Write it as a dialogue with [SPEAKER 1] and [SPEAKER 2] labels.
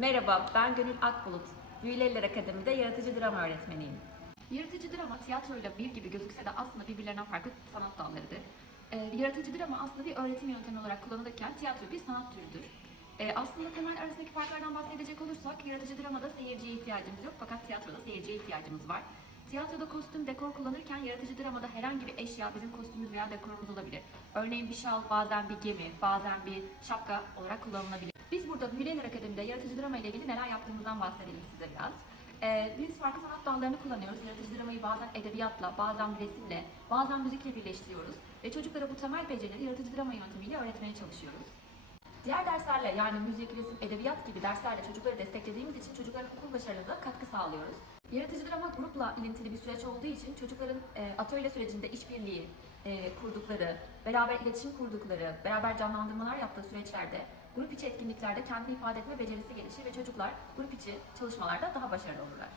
[SPEAKER 1] Merhaba, ben Gönül Akbulut. Büyüleliler Akademi'de yaratıcı drama öğretmeniyim. Yaratıcı drama tiyatroyla bir gibi gözükse de aslında birbirlerinden farklı sanat dallarıdır. Ee, yaratıcı drama aslında bir öğretim yöntemi olarak kullanılırken tiyatro bir sanat türüdür. Ee, aslında temel arasındaki farklardan bahsedecek olursak yaratıcı dramada seyirciye ihtiyacımız yok fakat tiyatroda seyirciye ihtiyacımız var. Tiyatroda kostüm, dekor kullanırken yaratıcı dramada herhangi bir eşya bizim kostümümüz veya dekorumuz olabilir. Örneğin bir şal, bazen bir gemi, bazen bir şapka olarak kullanılabilir. Biz burada Büyüleyenler Akademi'de yaratıcı drama ile ilgili neler yaptığımızdan bahsedelim size biraz. Ee, biz farklı sanat dallarını kullanıyoruz. Yaratıcı dramayı bazen edebiyatla, bazen resimle, bazen müzikle birleştiriyoruz. Ve çocuklara bu temel becerileri yaratıcı drama yöntemiyle öğretmeye çalışıyoruz. Diğer derslerle yani müzik, resim, edebiyat gibi derslerle çocukları desteklediğimiz için çocukların okul başarılarına katkı sağlıyoruz. Yaratıcı drama grupla ilintili bir süreç olduğu için çocukların e, atölye sürecinde işbirliği e, kurdukları, beraber iletişim kurdukları, beraber canlandırmalar yaptığı süreçlerde grup içi etkinliklerde kendini ifade etme becerisi gelişir
[SPEAKER 2] ve çocuklar grup içi çalışmalarda daha başarılı olurlar.